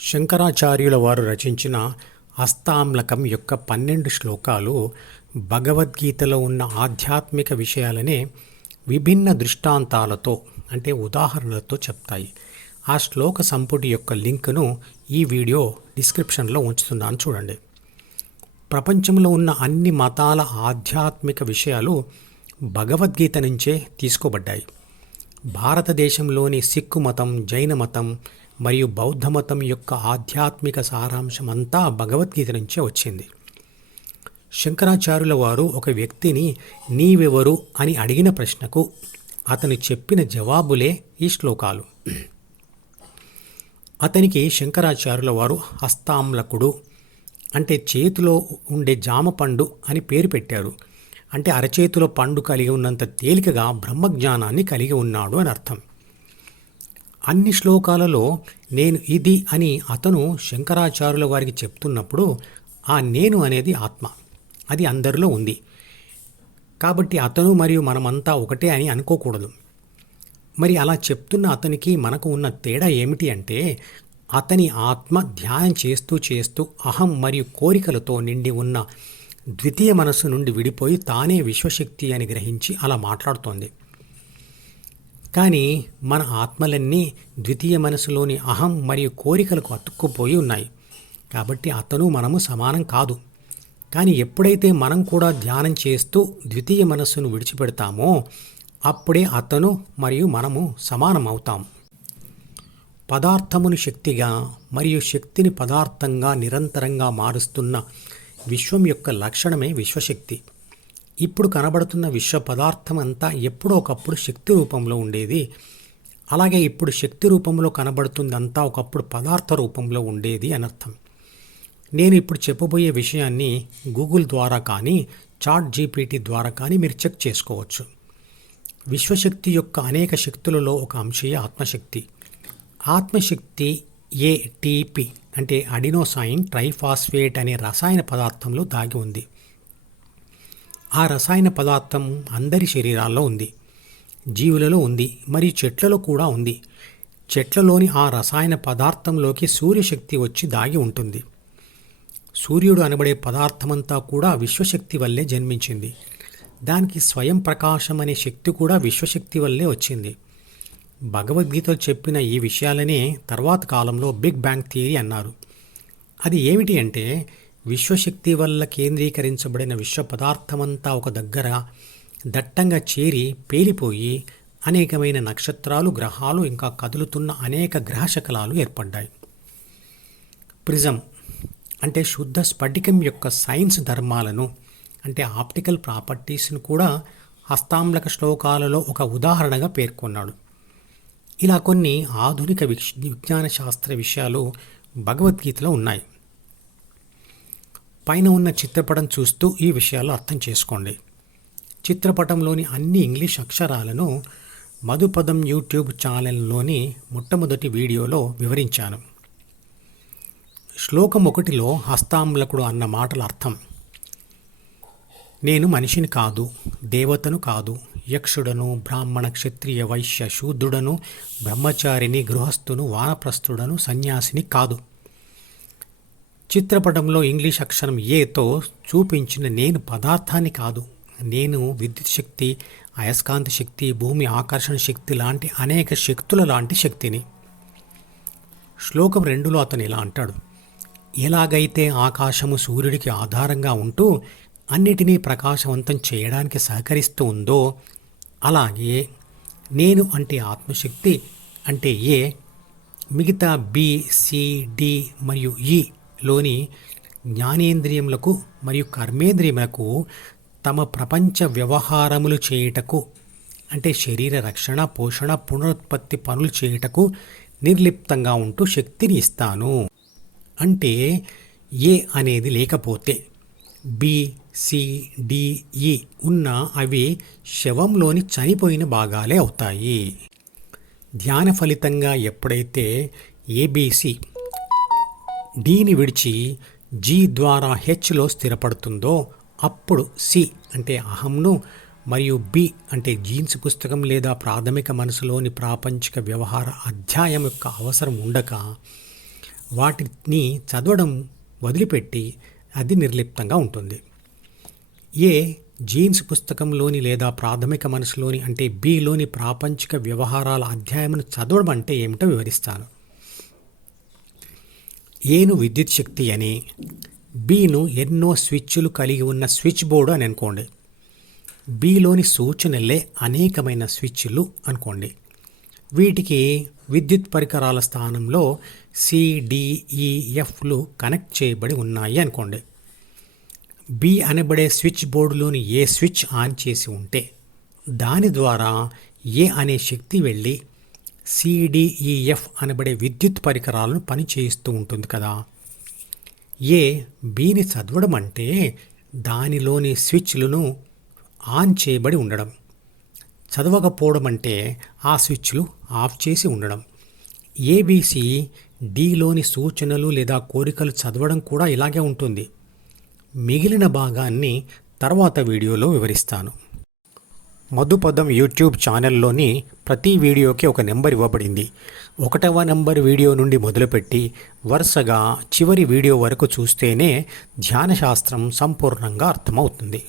శంకరాచార్యుల వారు రచించిన అష్టాంలకం యొక్క 12 శ్లోకాలు భగవద్గీతలో ఉన్న ఆధ్యాత్మిక విషయాలనే విభిన్న దృష్టాంతాలతో అంటే ఉదాహరణలతో చెప్తాయి. ఆ శ్లోక సంపుటి యొక్క లింకును ఈ వీడియో డిస్క్రిప్షన్లో ఉంచుతున్నాను, చూడండి. ప్రపంచంలో ఉన్న అన్ని మతాల ఆధ్యాత్మిక విషయాలు భగవద్గీత నుంచే తీసుకోబడ్డాయి. భారతదేశంలోని సిక్కు మతం, జైన మతం మరియు బౌద్ధ మతం యొక్క ఆధ్యాత్మిక సారాంశం అంతా భగవద్గీత నుంచే వచ్చింది. శంకరాచార్యుల వారు ఒక వ్యక్తిని నీవెవరు అని అడిగిన ప్రశ్నకు అతను చెప్పిన జవాబులే ఈ శ్లోకాలు. అతనికి శంకరాచార్యుల వారు హస్తాంలకుడు అంటే చేతిలో ఉండే జామ పండు అని పేరు పెట్టారు. అంటే అరచేతిలో పండు కలిగి ఉన్నంత తేలికగా బ్రహ్మజ్ఞానాన్ని కలిగి ఉన్నాడు అని అర్థం. అన్ని శ్లోకాలలో నేను ఇది అని అతను శంకరాచార్యుల వారికి చెప్తున్నప్పుడు ఆ నేను అనేది ఆత్మ, అది అందరిలో ఉంది. కాబట్టి అతను మరియు మనమంతా ఒకటే అని అనుకోకూడదు. మరి అలా చెప్తున్న అతనికి మనకు ఉన్న తేడా ఏమిటి అంటే, అతని ఆత్మ ధ్యానం చేస్తూ చేస్తూ అహం మరియు కోరికలతో నిండి ఉన్న ద్వితీయ మనస్సు నుండి విడిపోయి తానే విశ్వశక్తి అని గ్రహించి అలా మాట్లాడుతోంది. కానీ మన ఆత్మలన్నీ ద్వితీయ మనసులోని అహం మరియు కోరికలకు అతుక్కుపోయి ఉన్నాయి. కాబట్టి అతను మనము సమానం కాదు. కానీ ఎప్పుడైతే మనం కూడా ధ్యానం చేస్తూ ద్వితీయ మనస్సును విడిచిపెడతామో అప్పుడే అతను మరియు మనము సమానం అవుతాం. పదార్థమును శక్తిగా మరియు శక్తిని పదార్థంగా నిరంతరంగా మారుస్తున్న విశ్వం యొక్క లక్షణమే విశ్వశక్తి. ఇప్పుడు కనబడుతున్న విశ్వ పదార్థం అంతా ఎప్పుడో ఒకప్పుడు శక్తి రూపంలో ఉండేది. అలాగే ఇప్పుడు శక్తి రూపంలో కనబడుతుందంతా ఒకప్పుడు పదార్థ రూపంలో ఉండేది అనర్థం. నేను ఇప్పుడు చెప్పబోయే విషయాన్ని గూగుల్ ద్వారా కానీ చాట్ జీపీటీ ద్వారా కానీ మీరు చెక్ చేసుకోవచ్చు. విశ్వశక్తి యొక్క అనేక శక్తులలో ఒక అంశయే ఆత్మశక్తి. ఆత్మశక్తి ఏటీపీ అంటే అడినోసైన్ ట్రైఫాస్ఫేట్ అనే రసాయన పదార్థంలో దాగి ఉంది. ఆ రసాయన పదార్థం అందరి శరీరాల్లో ఉంది, జీవులలో ఉంది, మరియు చెట్లలో కూడా ఉంది. చెట్లలోని ఆ రసాయన పదార్థంలోకి సూర్యశక్తి వచ్చి దాగి ఉంటుంది. సూర్యుడు అనబడే పదార్థమంతా కూడా విశ్వశక్తి వల్లే జన్మించింది. దానికి స్వయం ప్రకాశం అనే శక్తి కూడా విశ్వశక్తి వల్లే వచ్చింది. భగవద్గీతలో చెప్పిన ఈ విషయాలనే తర్వాత కాలంలో బిగ్ బ్యాంగ్ థియరీ అన్నారు. అది ఏమిటి అంటే, విశ్వశక్తి వల్ల కేంద్రీకరించబడిన విశ్వ పదార్థమంతా ఒక దగ్గర దట్టంగా చేరి పేలిపోయి అనేకమైన నక్షత్రాలు, గ్రహాలు, ఇంకా కదులుతున్న అనేక గ్రహశకలాలు ఏర్పడ్డాయి. ప్రిజం అంటే శుద్ధ స్ఫటికం యొక్క సైన్స్ ధర్మాలను అంటే ఆప్టికల్ ప్రాపర్టీస్ను కూడా హస్తాంలక శ్లోకాలలో ఒక ఉదాహరణగా పేర్కొన్నాడు. ఇలా కొన్ని ఆధునిక విజ్ఞాన శాస్త్ర విషయాలు భగవద్గీతలో ఉన్నాయి. పైన ఉన్న చిత్రపటం చూస్తూ ఈ విషయాలు అర్థం చేసుకోండి. చిత్రపటంలోని అన్ని ఇంగ్లీష్ అక్షరాలను మధుపదం యూట్యూబ్ ఛానల్లోని మొట్టమొదటి వీడియోలో వివరించాను. శ్లోకం 1లో హస్తాంలకుడు అన్న మాటల అర్థం: నేను మనిషిని కాదు, దేవతను కాదు, యక్షుడను, బ్రాహ్మణ, క్షత్రియ, వైశ్య, శూద్రుడను, బ్రహ్మచారిని, గృహస్థును, వానప్రస్థుడను, సన్యాసిని కాదు. చిత్రపటంలో ఇంగ్లీష్ అక్షరం ఏతో చూపించిన నేను పదార్థాన్ని కాదు, నేను విద్యుత్ శక్తి, అయస్కాంత శక్తి, భూమి ఆకర్షణ శక్తి లాంటి అనేక శక్తుల లాంటి శక్తిని. శ్లోకం 2లో అతను ఇలా అంటాడు: ఎలాగైతే ఆకాశము సూర్యుడికి ఆధారంగా ఉంటూ అన్నిటినీ ప్రకాశవంతం చేయడానికి సహకరిస్తూ ఉందో, అలాగే నేను అంటే ఆత్మశక్తి అంటే ఏ, మిగతా బి, సి, డి మరియు ఈలోని జ్ఞానేంద్రియములకు మరియు కర్మేంద్రియములకు తమ ప్రపంచ వ్యవహారములు చేయుటకు అంటే శరీర రక్షణ, పోషణ, పునరుత్పత్తి పనులు చేయుటకు నిర్లిప్తంగా ఉంటూ శక్తిని ఇస్తాను. అంటే ఏ అనేది లేకపోతే బి, సి, డి, ఈ ఉన్న అవి శవంలోని చనిపోయిన భాగాలే అవుతాయి. ధ్యాన ఫలితంగా ఎప్పుడైతే ఏబిసి డిని విడిచి జి ద్వారా హెచ్లో స్థిరపడుతుందో అప్పుడు సి అంటే అహంను మరియు బి అంటే జీన్స్ పుస్తకం లేదా ప్రాథమిక మనసులోని ప్రాపంచిక వ్యవహార అధ్యాయం యొక్క అవసరం ఉండక వాటిని చదవడం వదిలిపెట్టి అది నిర్లిప్తంగా ఉంటుంది. ఏ జీన్స్ పుస్తకంలోని లేదా ప్రాథమిక మనసులోని అంటే బిలోని ప్రాపంచిక వ్యవహారాల అధ్యాయమును చదవడం అంటే ఏమిటో వివరిస్తాను. ఏను విద్యుత్ శక్తి అని, బిను ఎన్నో స్విచ్లు కలిగి ఉన్న స్విచ్ బోర్డు అని అనుకోండి. బిలోని సూచనలే అనేకమైన స్విచ్లు అనుకోండి. వీటికి విద్యుత్ పరికరాల స్థానంలో సిడిఈఎఫ్లు కనెక్ట్ చేయబడి ఉన్నాయి అనుకోండి. బి అనబడే స్విచ్ బోర్డులోని ఏ స్విచ్ ఆన్ చేసి ఉంటే దాని ద్వారా ఏ అనే శక్తి వెళ్ళి సిడిఈఎఫ్ అనబడే విద్యుత్ పరికరాలను పని చేయిస్తూ ఉంటుంది కదా. ఏ బిని చదవడం అంటే దానిలోని స్విచ్లను ఆన్ చేయబడి ఉండడం. చదవకపోవడం అంటే ఆ స్విచ్లు ఆఫ్ చేసి ఉండడం. ఏబిసి డిలోని సూచనలు లేదా కోరికలు చదవడం కూడా ఇలాగే ఉంటుంది. మిగిలిన భాగాన్ని తర్వాత వీడియోలో వివరిస్తాను. మధుపదం యూట్యూబ్ ఛానల్లోని ప్రతి వీడియోకి ఒక నెంబర్ ఇవ్వబడింది. 1వ నెంబర్ వీడియో నుండి మొదలుపెట్టి వరుసగా చివరి వీడియో వరకు చూస్తేనే ధ్యానశాస్త్రం సంపూర్ణంగా అర్థమవుతుంది.